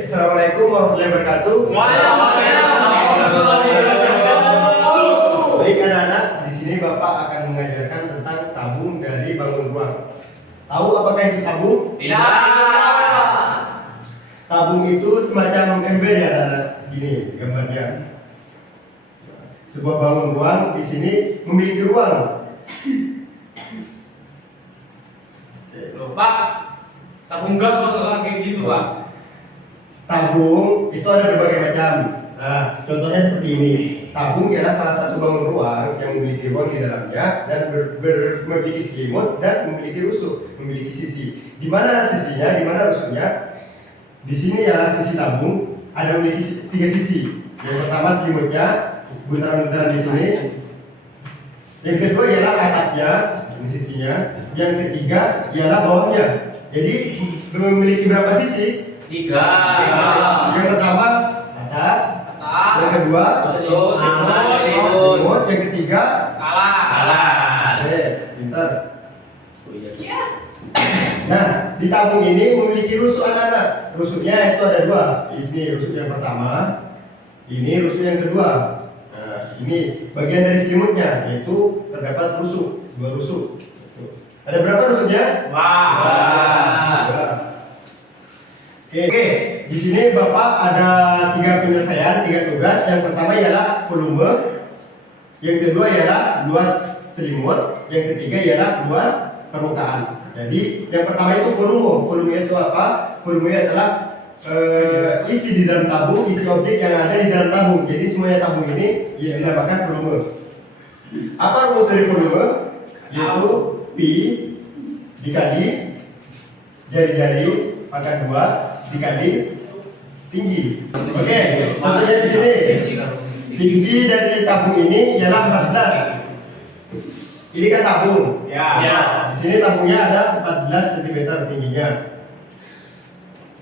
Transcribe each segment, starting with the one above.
Assalamualaikum warahmatullahi wabarakatuh. Waalaikumsalam warahmatullahi wabarakatuh. Baik anak-anak, di sini Bapak akan mengajarkan tentang tabung dari bangun ruang. Tahu apakah itu tabung? Tidak. Tabung itu semacam ember ya anak-anak. Gini gambarnya. Sebuah bangun ruang di sini memiliki ruang. Loh, Pak, tabung gas kok kayak gitu, Pak? Tabung itu ada berbagai macam. Nah, contohnya seperti ini. Tabung ialah salah satu bangun ruang yang memiliki ruang di dalamnya dan memiliki selimut dan memiliki rusuk, memiliki sisi. Di mana sisinya? Di mana rusuknya? Di sini ialah sisi tabung, ada memiliki tiga sisi. Yang pertama selimutnya, buntaran-buntaran di sini. Yang kedua ialah atapnya, ini sisinya. Yang ketiga ialah bawahnya. Jadi memiliki berapa sisi? 3. Yang pertama atap, yang kedua selimut, yang ketiga Kalah. pintar. Nah, di tabung ini memiliki rusuk anak-anak. Rusuknya itu ada dua. Ini rusuk yang pertama, ini rusuk yang kedua. Nah, ini bagian dari selimutnya, yaitu terdapat rusuk, dua rusuk. Ada berapa rusuknya? Dua. Oke, di sini Bapak ada tiga penyelesaian, tiga tugas. Yang pertama ialah volume, yang kedua ialah luas selimut, yang ketiga ialah luas permukaan. Jadi yang pertama itu volume. Volume itu apa? Volume adalah isi di dalam tabung, isi objek yang ada di dalam tabung. Jadi semuanya tabung ini dinamakan volume. Apa rumus dari volume? Yaitu pi dikali jari-jari pangkat 2 dikali tinggi. Oke, contohnya di sini. Tinggi dari tabung ini ialah 14. Ini kan tabung. Ya. Di sini tabungnya ada 14 cm tingginya.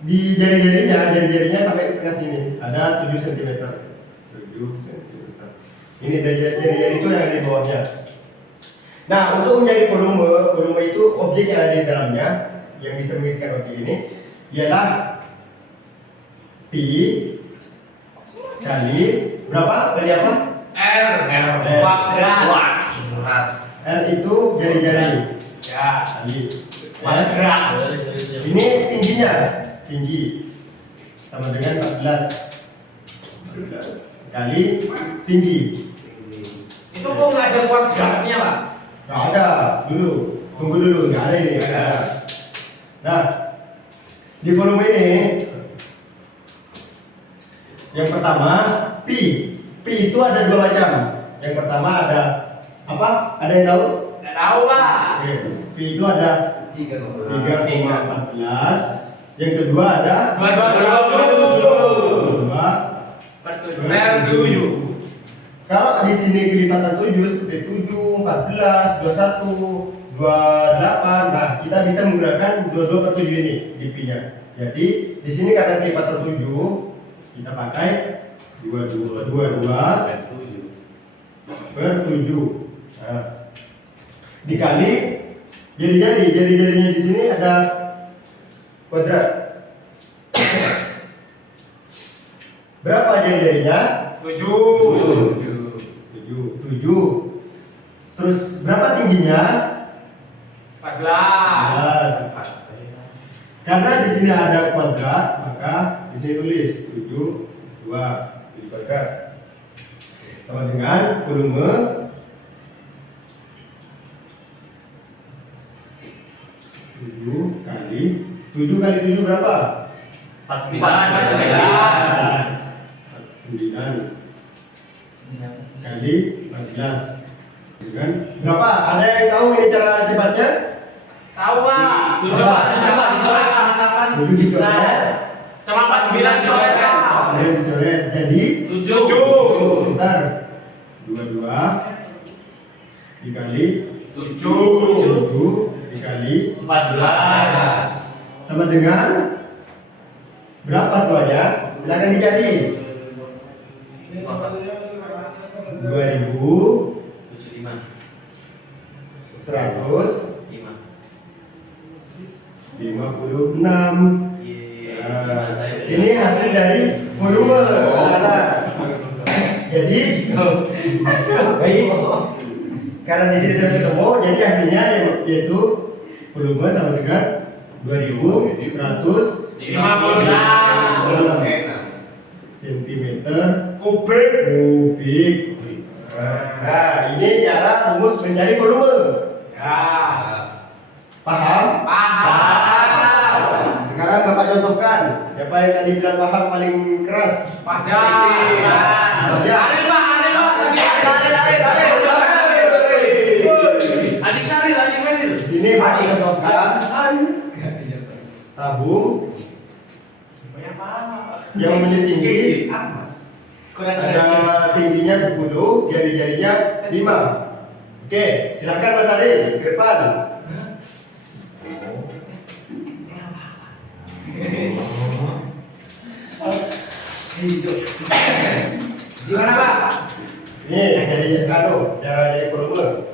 Di jari-jarinya sampai ke tengah sini ada 7 cm. 7 cm. Ini dari jari-jari itu yang ada di bawahnya. Nah, untuk mencari volume itu objek yang ada di dalamnya yang bisa mengisikan objek ini ialah pi kali berapa? Kali apa? R kuadrat. R itu jari-jari. Ya. Kali Kuadrat. ini tingginya, tinggi sama dengan 14 kali tinggi. Itu kok nggak ada kuadratnya, Pak? Nggak ada dulu, tunggu dulu, nggak ada ini. Nggak ada. Nah, di volume ini yang pertama pi. Pi itu ada dua macam. Yang pertama ada apa? Ada yang tahu? Nggak tahu, Pak. Oke. Pi itu ada 3,14. Yang kedua ada 2,7. Kalau di sini kelipatan 7 seperti 7, 14, 21, 28. Nah, kita bisa menggunakan 22 per 7 ini di pi-nya. Jadi di sini karena kelipatan 7 kita pakai 22 per 7. Nah, dikali jari-jarinya di sini ada kuadrat. Berapa jari-jarinya? 7. 7. Terus berapa tingginya? 14. Karena di sini ada kuadrat, maka di sini tulis 7 2 jadi kuadrat. Sama dengan volume 7 kali 7 berapa? 9 kali 14 dengan berapa? Ada yang tahu ini cara cepatnya? Tahu, Pak. Dicoret. Bisa. Cuma 49 dicoret. Kemudian dicoret jadi 7. Bentar. 22 dikali 7 dikali 14. sama dengan berapa semuanya? Silakan dicari. 2156. Ini hasil hasil dari volume anak-anak. Jadi baik, karena di sini sudah ketemu, jadi hasilnya yaitu volume sama dengan 2156 cm kubik. Nah, ini cara rumus mencari volume. Ya. Paham? Paham. Sekarang Bapak contohkan. Siapa yang tadi bilang paham paling keras? Fajar. Fajar. Adil, Pak. Adil, Pak. Adik Sari, adik Menil. Di sini Bapak contohkan tabung yang memiliki tinggi ada tingginya 10, jari-jarinya 5. Oke, silakan Mas Aril ke depan. Gimana, Pak? Ini jadi cara jadi volume.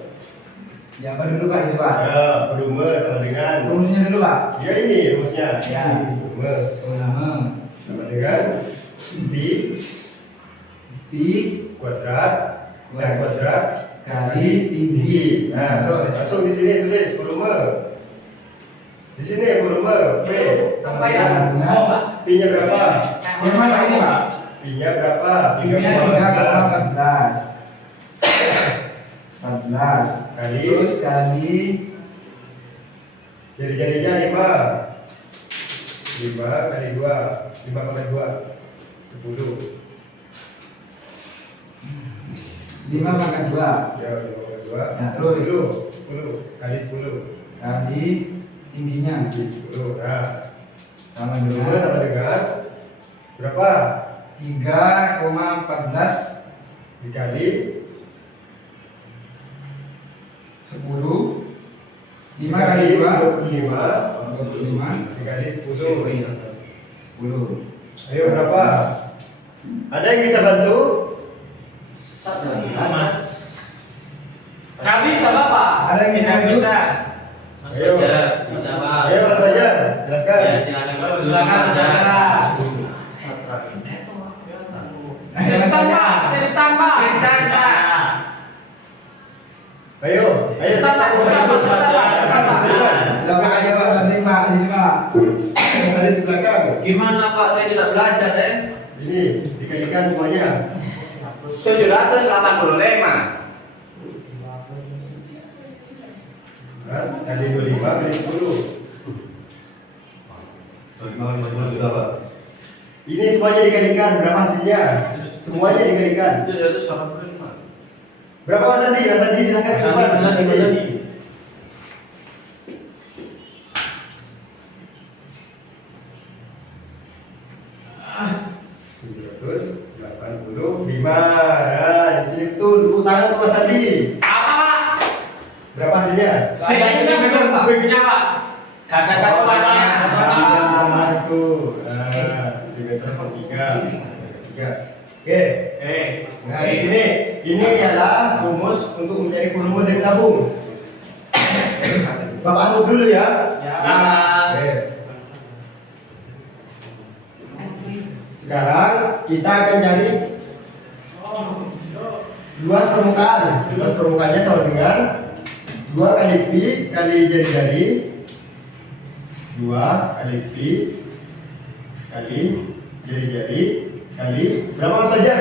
Ya, apa dulu Pak itu Pak? Ya, volume sama dengan Rumusnya dulu Pak. ya ini rumusnya. Ya. Volume Volume sama dengan pi kuadrat kali tinggi. Nah, Terus masuk di sini tulis volume. Di sini volume V sama dengan pi-nya berapa? yang mana ini Pak? Pi-nya berapa? Tingginya 3,14 kali terus kali jari-jarinya 5 kali 2 5,2 10 5,2 ya 5,2 Ya, terus 10 kali 10 kali tingginya 10. Nah, sama volume dengan sama dengan berapa? 3,14 Dikali 10 5 kali 2 25 dikali 10. 10. Ayo berapa? Ada yang bisa bantu? Gak bisa, Bapak. Ada yang Tidak bisa? bisa. Ayo. Bisa Pak. Ayo Mas Fajar, silakan. Ya silakan. Silakan, silakan. Testan, Pak. Testan, Pak. Testan, Pak. Ayo Testan, Pak. Testan, Pak. Testan, Pak. Belakang aja Pak, nanti Pak, ini Pak. Mas Adi di belakang. Gimana Pak? Saya tidak belajar Ini dikalikan semuanya. 785. Mas kali 25 kali 10. 25 kali 10 berapa? Ini semuanya dikalikan, berapa hasilnya? Semuanya dikalikan. 785. Berapa Mas Adi? Mas Adi silakan keluar. Mas Adi. 785. Nah, di sini tuh tepuk tangan tuh Mas Adi. Apa, Pak? Berapa hasilnya? Saya ini benar kubiknya, Pak. Gak ada satuannya. Tambah itu. Nah, sentimeter per 3. Oke. Nah, di sini ini adalah rumus untuk mencari volume dari tabung. Bapak anggap dulu ya. Ya. Oke. Sekarang kita akan cari luas permukaan. Luas permukaannya sama dengan 2 kali pi kali jari-jari. 2 kali pi kali jari-jari kali berapa Mas Fajar?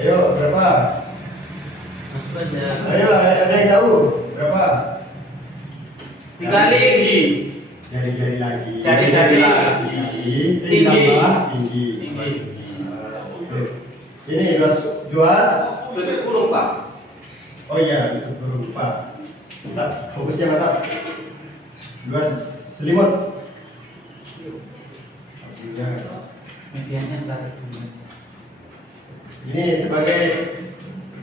Ayo berapa? Mas Fajar. Ayo ada yang tahu berapa? Dikali tinggi. Jari-jari lagi. Jari-jari lagi. Tinggi. Ditambah tinggi. Tinggi. Ini luas. Sudah kurung Pak. Oh iya, lupa. Mantap, fokusnya mantap. Luas selimut. Medianya enggak. Ini sebagai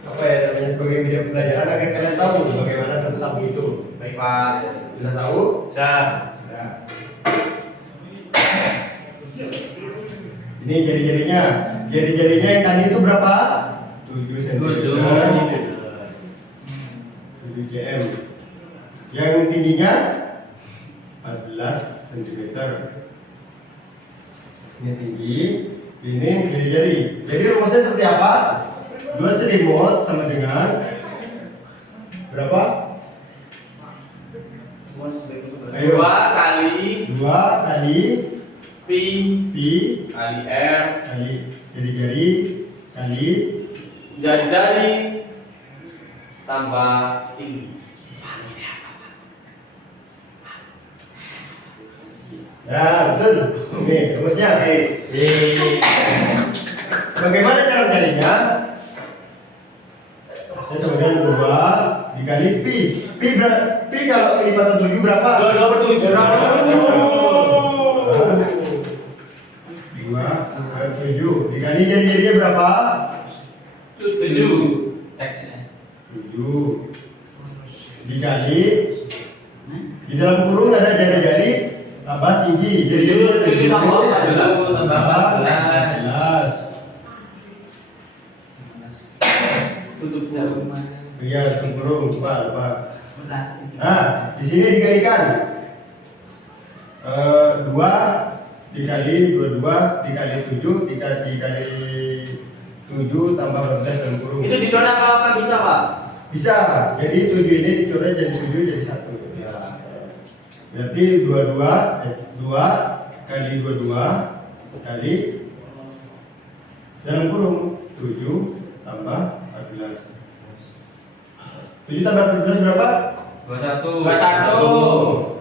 apa ya namanya, sebagai media pembelajaran agar kalian tahu bagaimana bentuk tabung itu. Baik, Pak. Sudah tahu? Sudah. Sudah. Ini jari-jarinya. Jari-jarinya yang tadi itu berapa? 7 cm. 7 cm. Yang tingginya 14 cm. Ini tinggi, ini jari-jari. Jadi rumusnya seperti apa? 2 selimut sama dengan berapa? Ayo. 2 kali 2 kali pi pi kali r kali jari-jari kali jari-jari tambah tinggi. ya betul. Oke, rumusnya. Bagaimana cara mencarinya? Saya sebutkan 2 dikali pi. Pi kalau kelipatan 7 berapa? 2/7. 2/7 dikali jari-jarinya berapa? 7. 7 dikali di dalam kurung ada jari-jari tambah tinggi. Jari-jari 7 tambah 14 tambah 14. Tutup kurung. Iya, dalam kurung lupa. Nah, di sini dikalikan 2 dikali 22 dikali 7 dikali 7 tambah 14 dalam kurung. Itu dicoret apakah bisa, Pak? Bisa. Jadi 7 ini dicoret jadi 7 jadi 1. Ya. Berarti 2 kali 22 kali dalam kurung 7 tambah 14. 7 tambah 14 berapa? 21.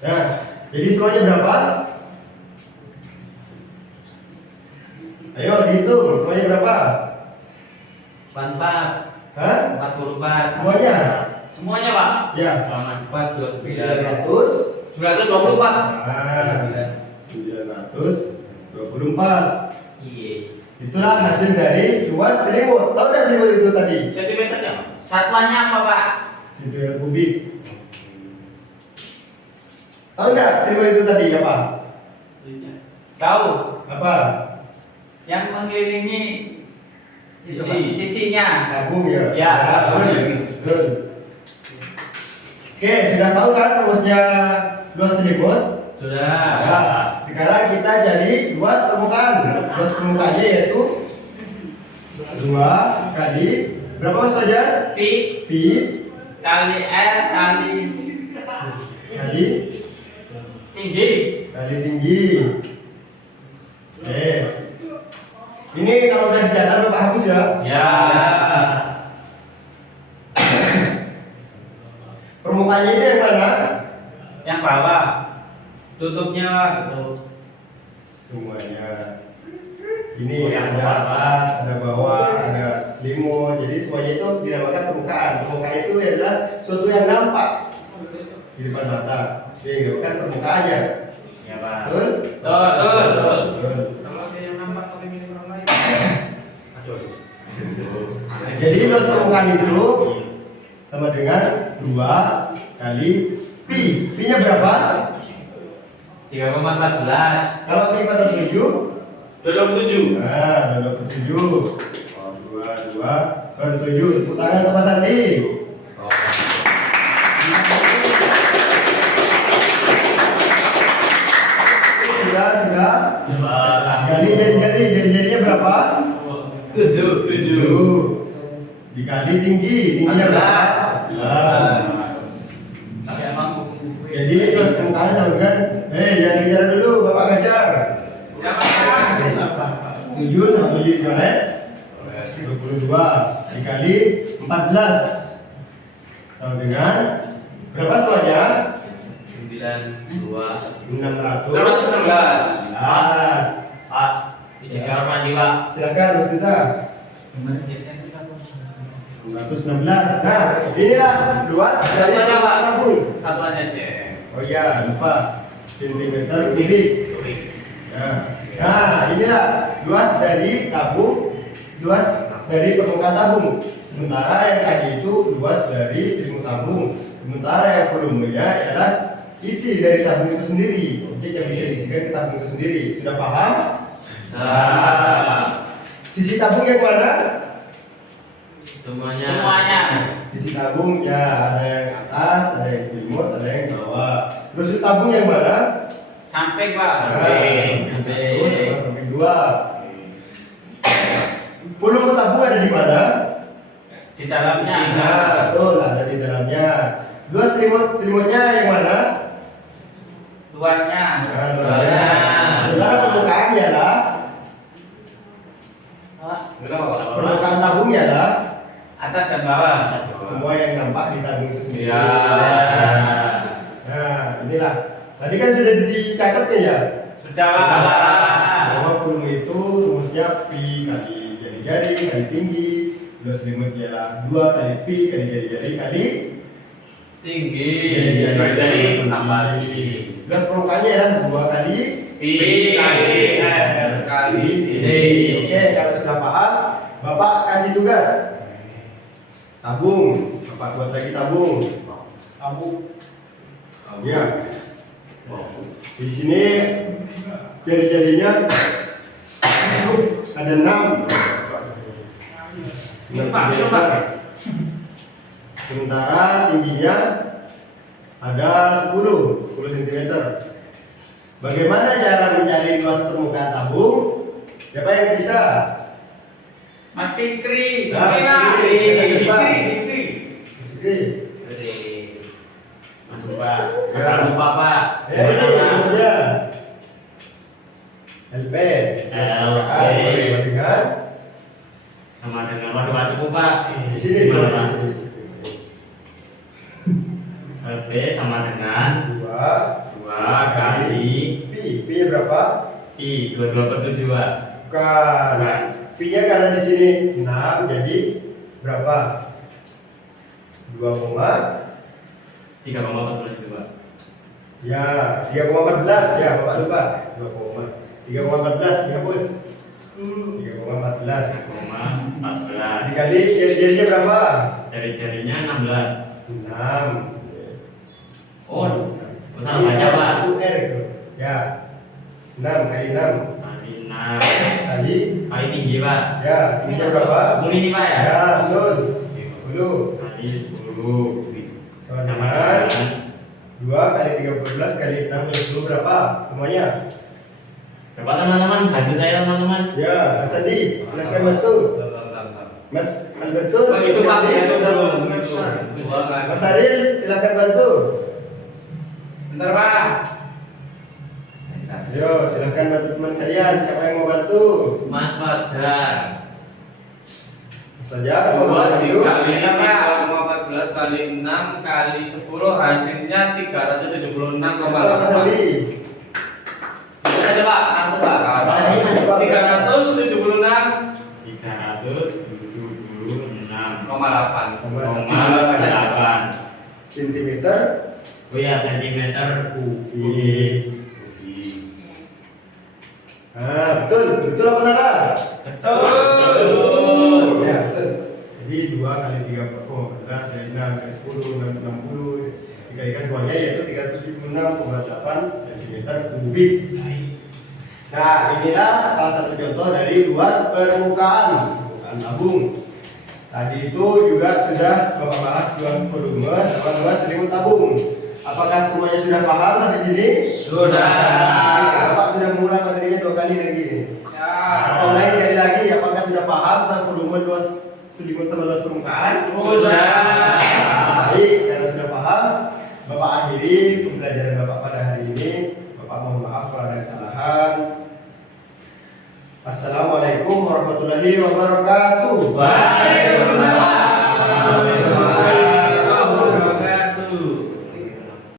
Nah, jadi semuanya berapa? Ayo dihitung, semuanya berapa? 44. Hah? 44. Semuanya? Semuanya, Pak. Ya. 4 900. 924. Nah, 924. Iya. Itulah hasil dari luas selimut. Tahu nggak selimut itu tadi? Sentimeternya, Pak? Satuannya apa, Pak? Sentimeter kubik. Tahu nggak selimut itu tadi apa? Tahu. Apa? Yang mengelilingi sisinya. Tabung ya. Ya, betul. tabung. Betul. Oke, sudah tahu kan rumusnya luas selimut? Sudah. Ya, sekarang kita jadi luas permukaan. Luas permukaannya yaitu 2 kali berapa Mas Fajar? Pi Pi kali R kali kali tinggi. tinggi. Oke. Ini kalau udah dicatat Bapak hapus ya. Ya. Permukaannya ini yang mana? Yang bawah. Tutupnya, Pak. Semuanya. Ini Oh, yang ada bawah. atas, ada bawah, ada selimut. Jadi semuanya itu dinamakan permukaan. Permukaan itu adalah suatu yang nampak di depan mata. Jadi dinamakan permukaannya. Ya, Pak. Betul? Betul. Betul. Kalau ada yang nampak tapi milik orang lain. Jadi luas permukaan itu sama dengan 2 kali pi. Pi-nya berapa? 3,14. Kalau kelipatan 7, 27. nah 27. 27. Tepuk tangan untuk Mas Andi. Sudah. Dikali jari-jarinya berapa? 7. Dikali tingginya berapa? 11. Jadi luas permukaan sama dengan jangan bicara dulu, Bapak ngajar. 7 sama 7 dikoret 22 dikali 14 sama dengan berapa semuanya? 616. 616. Pak, di kamar mandi, Pak. Silakan Mas Dita. 616. Nah, inilah luas dari Satuannya, Pak. tabung. Satuannya sih. Oh iya, lupa. Sentimeter kubik. Ya. Nah, inilah luas dari tabung, luas dari permukaan tabung. Sementara yang tadi itu luas dari selimut tabung. Sementara yang volumenya adalah isi dari tabung itu sendiri. Objek yang bisa diisikan ke tabung itu sendiri. Sudah paham? Sisi tabung yang mana? Semuanya. Sisi tabung ya ada yang atas, ada yang selimut, ada yang bawah. Rusuk tabung yang mana? Samping Pak. Nah, samping 2. Volume tabung ada di mana? Di dalamnya. Nah, betul, ada di dalamnya. Dua selimutnya yang mana? Luarnya. Nah, luarnya. Sementara permukaannya lah. Permukaan tabungnya lah. Atas dan bawah. Semua yang nampak di tabung itu sendiri. Ya. Nah, inilah. Tadi kan sudah dicatat kan ya? Sudah Pak. Bahwa volume itu rumusnya pi kali jari-jari kali tinggi. Plus selimut ialah 2 kali pi kali jari-jari kali Tinggi. jari-jari Tambah plus permukaannya ialah 2 kali Pi kali R kali D. Oke, kalau sudah paham, Bapak kasih tugas. Tabung. Bapak buat lagi tabung. Ya. Di sini jari-jarinya ada 6. Ini Pak, minum Pak. Sementara tingginya ada 10 cm. Bagaimana cara mencari luas permukaan tabung? Siapa yang bisa? Mas Fikri. Nah, Sikri. Oke. Masuk Pak. Ya. Jangan lupa Pak. Ya, ini rumusnya. LP. Dengan Sama dengan waduh cukup Pak. di sini Gimana, Pak? di sini. LP sama dengan 2 2 kali pi nya berapa? I 22/7 Pak. Bukan. Pi-nya karena di sini 6 jadi berapa? 3,47 Pak. Ya, 3,14 ya, Bapak lupa. 3,14 dihapus. 3,14 3,14. dikali jari-jarinya berapa? Jari-jarinya 16. 6. Oh, salah baca Pak. Itu R itu. Ya. 6 kali 6 Kali 6 kali kali tinggi Pak. ya, tingginya berapa? Ini Pak ya. Ya, betul. 10 Kali 10 sama sama dengan dengan 2 kali 13 kali 6 kali 10 berapa? Semuanya? berapa teman-teman? Bantu saya teman-teman. Ya, Mas Adi, silakan bantu. Mas Albertus, Oh, itu Pak, Mas Adi, itu belum. Mas Aril, silakan bantu. Bentar Pak. Ayo, silakan bantu teman kalian. Siapa yang mau bantu? Mas Fajar. Saja, mau 2 bantu? dikali Bisa, Pak. 3,14 kali 6 kali 10 hasilnya 376,8. Mas Adi. Aja Pak, langsung Pak. Baik, Mas. 376,8. 376,8 Sentimeter. oh ya sentimeter kubik. Nah, betul. Betul apa salah? Betul. Ya, betul. Jadi 2 kali 3,14 kali 6 kali 10 660 dikalikan semuanya yaitu 376,8 cm kubik. Nah, inilah salah satu contoh dari luas permukaan tabung. Tadi itu juga sudah Bapak bahas luas volume sama luas selimut tabung. Apakah semuanya sudah paham sampai sini? Sudah. Bapak sudah mengulang materinya 2 kali lagi. Ya. Bapak ulangi sekali lagi, apakah sudah paham tentang volume luas selimut sama luas permukaan? Sudah. Baik, karena sudah paham, Bapak akhiri pembelajaran Bapak pada hari ini. Bapak mohon maaf kalau ada kesalahan. Assalamualaikum warahmatullahi wabarakatuh. Waalaikumsalam.